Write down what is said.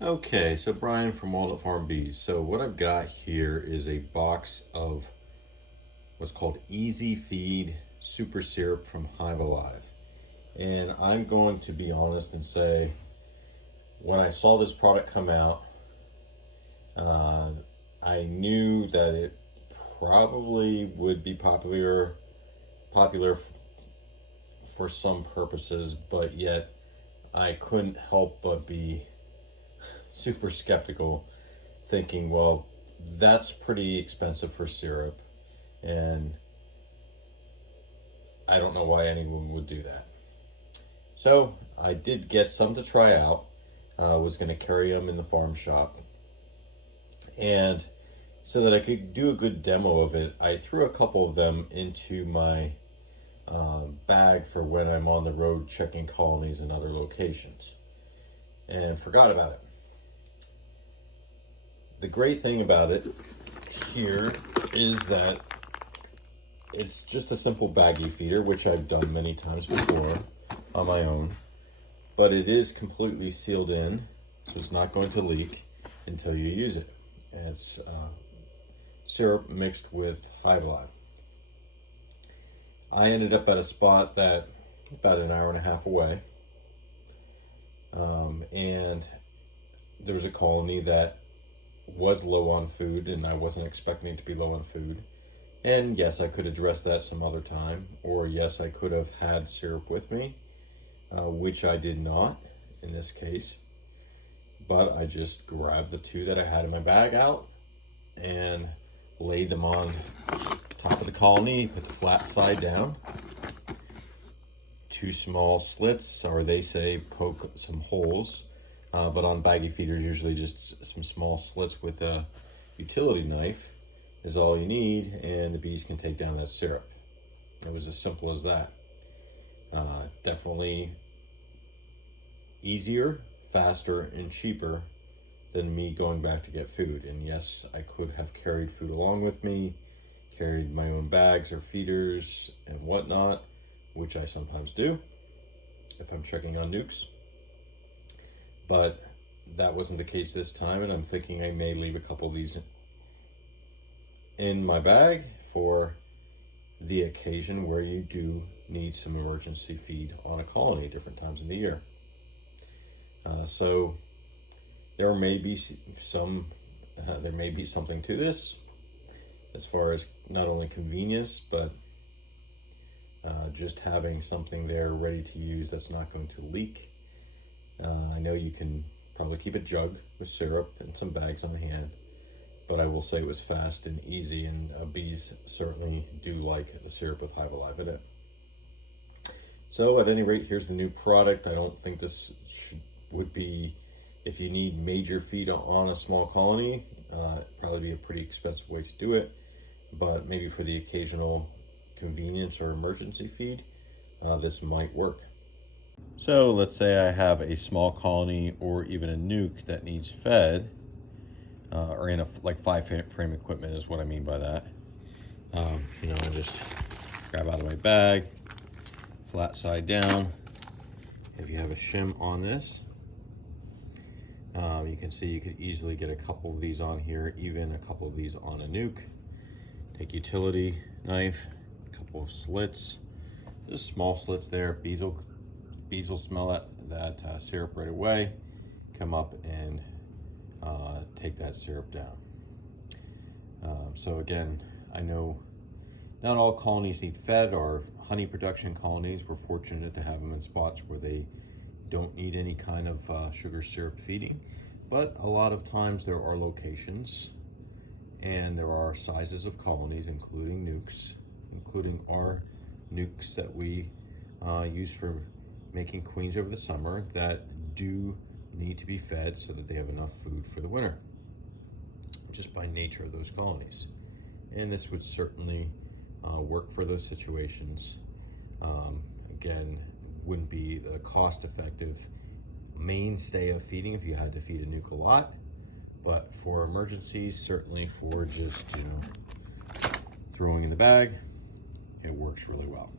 Okay, so Brian from Walnut Farm Bees. So what I've got here is a box of what's called Easy Feed Super Syrup from Hive Alive. And I'm going to be honest and say, when I saw this product come out, uh, I knew that it probably would be popular for some purposes, but yet I couldn't help but be super skeptical, thinking, well, that's pretty expensive for syrup, and I don't know why anyone would do that. So I did get some to try out. Was going to carry them in the farm shop, and so that I could do a good demo of it, I threw a couple of them into my bag for when I'm on the road checking colonies in other locations, and forgot about it. The great thing about it here is that it's just a simple baggie feeder, which I've done many times before on my own, but it is completely sealed in, so it's not going to leak until you use it. And it's syrup mixed with Hive Alive. I ended up at a spot that about an hour and a half away, and there was a colony that was low on food, and I wasn't expecting it to be low on food. And yes, I could address that some other time, or yes, I could have had syrup with me, which I did not in this case. But I just grabbed the two that I had in my bag out and laid them on top of the colony, put the flat side down, two small slits, or they say poke some holes, but on baggy feeders usually just some small slits with a utility knife is all you need, and the bees can take down that syrup. It was as simple as that. Definitely easier, faster, and cheaper than me going back to get food. And yes, I could have carried food along with me, carried my own bags or feeders and whatnot, which I sometimes do if I'm checking on nukes. But that wasn't the case this time, and I'm thinking I may leave a couple of these in my bag for the occasion where you do need some emergency feed on a colony at different times in the year. So there may be something to this as far as not only convenience, but just having something there ready to use that's not going to leak. I know you can probably keep a jug with syrup and some bags on hand, but I will say it was fast and easy, and bees certainly do like the syrup with Hive Alive in it. So at any rate, here's the new product. I don't think this would be, if you need major feed on a small colony, probably be a pretty expensive way to do it, but maybe for the occasional convenience or emergency feed, this might work. So let's say I have a small colony or even a nuke that needs fed, or in a like 5-frame equipment is what I mean by that. I just grab out of my bag, flat side down. If you have a shim on this, you can see you could easily get a couple of these on here, even a couple of these on a nuke. Take utility knife, a couple of slits, just small slits there. Bees will smell that syrup right away, come up and take that syrup down. So again, I know not all colonies need fed, or honey production colonies. We're fortunate to have them in spots where they don't need any kind of sugar syrup feeding. But a lot of times there are locations and there are sizes of colonies, including nukes, including our nukes that we use for making queens over the summer, that do need to be fed so that they have enough food for the winter, just by nature of those colonies. And this would certainly work for those situations. Again, wouldn't be the cost-effective mainstay of feeding if you had to feed a nuke a lot, but for emergencies, certainly for just throwing in the bag, it works really well.